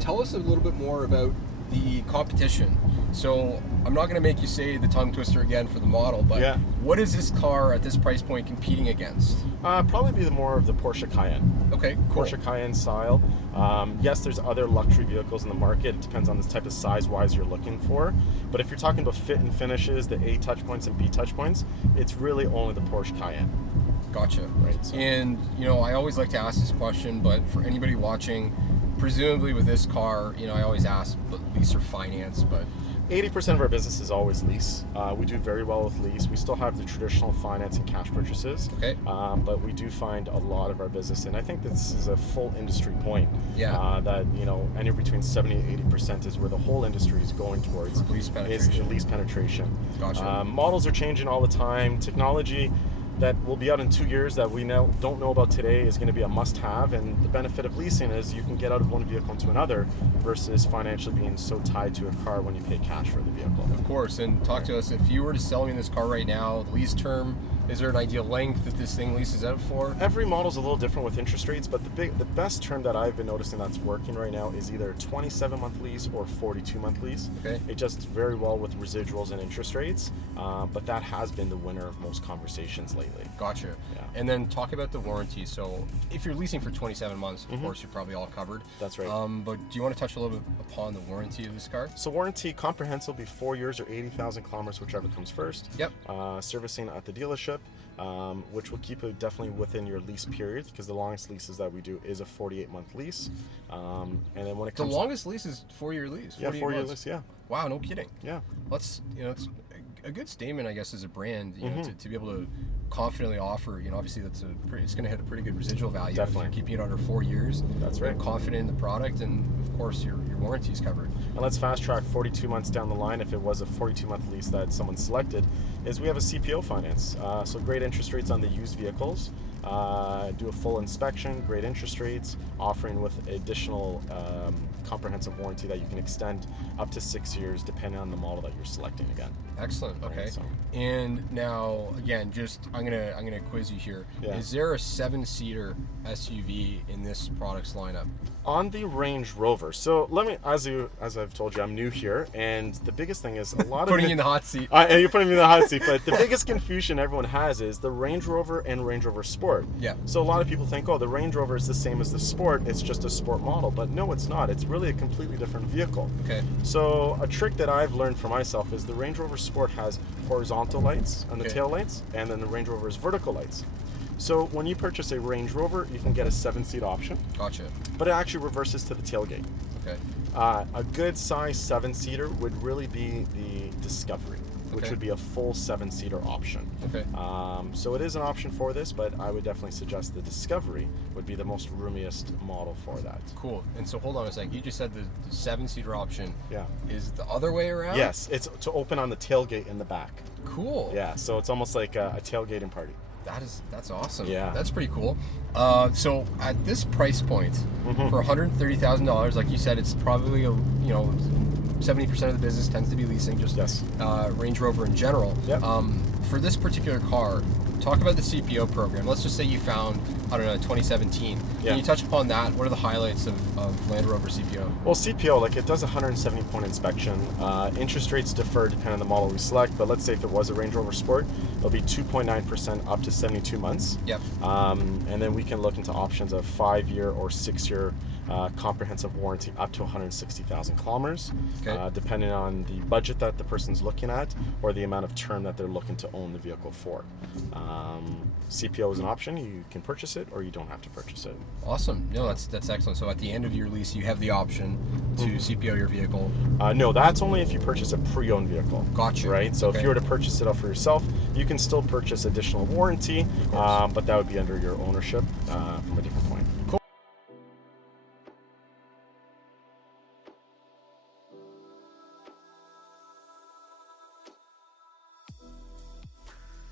Tell us a little bit more about the competition. So I'm not going to make you say the tongue twister again for the model, but what is this car at this price point competing against? Probably be more of the Porsche Cayenne. Okay, cool. Porsche Cayenne style. Yes, there's other luxury vehicles in the market. It depends on the type of size-wise you're looking for. But if you're talking about fit and finishes, the A touch points and B touch points, it's really only the Porsche Cayenne. Gotcha. Right. So. And, I always like to ask this question, but for anybody watching, presumably with this car, I always ask, but lease or finance, but 80% of our business is always lease. We do very well with lease. We still have the traditional finance and cash purchases, but we do find a lot of our business, and I think this is a full industry point. That anywhere between 70 and 80% is where the whole industry is going towards. Lease penetration. Is lease penetration. Gotcha. Models are changing all the time. Technology that will be out in 2 years that we don't know about today is going to be a must-have, and the benefit of leasing is you can get out of one vehicle into another versus financially being so tied to a car when you pay cash for the vehicle. Of course, and talk to us, if you were to sell me this car right now, the lease term, is there an ideal length that this thing leases out for? Every model's a little different with interest rates, but the best term that I've been noticing that's working right now is either a 27-month lease or 42-month lease. Okay. It just very well with residuals and interest rates, but that has been the winner of most conversations lately. Gotcha. Yeah. And then talk about the warranty. So if you're leasing for 27 months, of course, you're probably all covered. That's right. But do you want to touch a little bit upon the warranty of this car? So warranty, comprehensive will be 4 years or 80,000 kilometers, whichever comes first. Yep. Servicing at the dealership, which will keep it definitely within your lease period, because the longest leases that we do is a 48-month lease. And then when it comes, the longest lease is 4-year lease. Yeah, 4-year lease. Yeah. Wow, no kidding. Yeah. It's a good statement, I guess, as a brand, to be able to confidently offer, obviously it's going to hit a pretty good residual value. Definitely. If you're keeping it under 4 years. That's right. You're confident in the product, and of course your warranty is covered. And let's fast track 42 months down the line. If it was a 42-month lease that someone selected, is we have a CPO finance. So great interest rates on the used vehicles. Do a full inspection, great interest rates, offering with additional comprehensive warranty that you can extend up to 6 years depending on the model that you're selecting again. Excellent. Okay. Right, so. And now again, I'm gonna quiz you here. Yeah. Is there a 7-seater SUV in this product's lineup? On the Range Rover, so let me, as I've told you, I'm new here, and the biggest thing is a lot of putting you in the hot seat. You're putting me in the hot seat, but the biggest confusion everyone has is the Range Rover and Range Rover Sport. Yeah. So a lot of people think, the Range Rover is the same as the Sport, it's just a sport model, but no, it's not. It's really a completely different vehicle. Okay. So a trick that I've learned for myself is the Range Rover Sport has horizontal lights on the tail lights, and then the Range Rover is vertical lights. So when you purchase a Range Rover, you can get a 7-seat option. Gotcha. But it actually reverses to the tailgate. Okay. A good size 7-seater would really be the Discovery, which would be a full 7-seater option. Okay. So it is an option for this, but I would definitely suggest the Discovery would be the most roomiest model for that. Cool. And so hold on a sec. You just said the 7-seater option. Yeah. Is the other way around? Yes, it's to open on the tailgate in the back. Cool. Yeah, so it's almost like a tailgating party. That's awesome. Yeah. That's pretty cool. So at this price point, for $130,000, like you said, it's probably 70% of the business tends to be leasing, just Range Rover in general. Yep. For this particular car, talk about the CPO program. Let's just say you found, 2017. Yeah. Can you touch upon that? What are the highlights of Land Rover CPO? Well, CPO, it does a 170-point inspection. Interest rates differ depending on the model we select, but let's say if it was a Range Rover Sport, it'll be 2.9% up to 72 months. Yep. And then we can look into options of 5-year or 6-year comprehensive warranty up to 160,000 kilometers, depending on the budget that the person's looking at or the amount of term that they're looking to own the vehicle for. CPO is an option. You can purchase it or you don't have to purchase it. Awesome. No, that's excellent. So at the end of your lease, you have the option to CPO your vehicle. No, that's only if you purchase a pre-owned vehicle. Gotcha. Right? So if you were to purchase it up for yourself, you can still purchase additional warranty, but that would be under your ownership from a different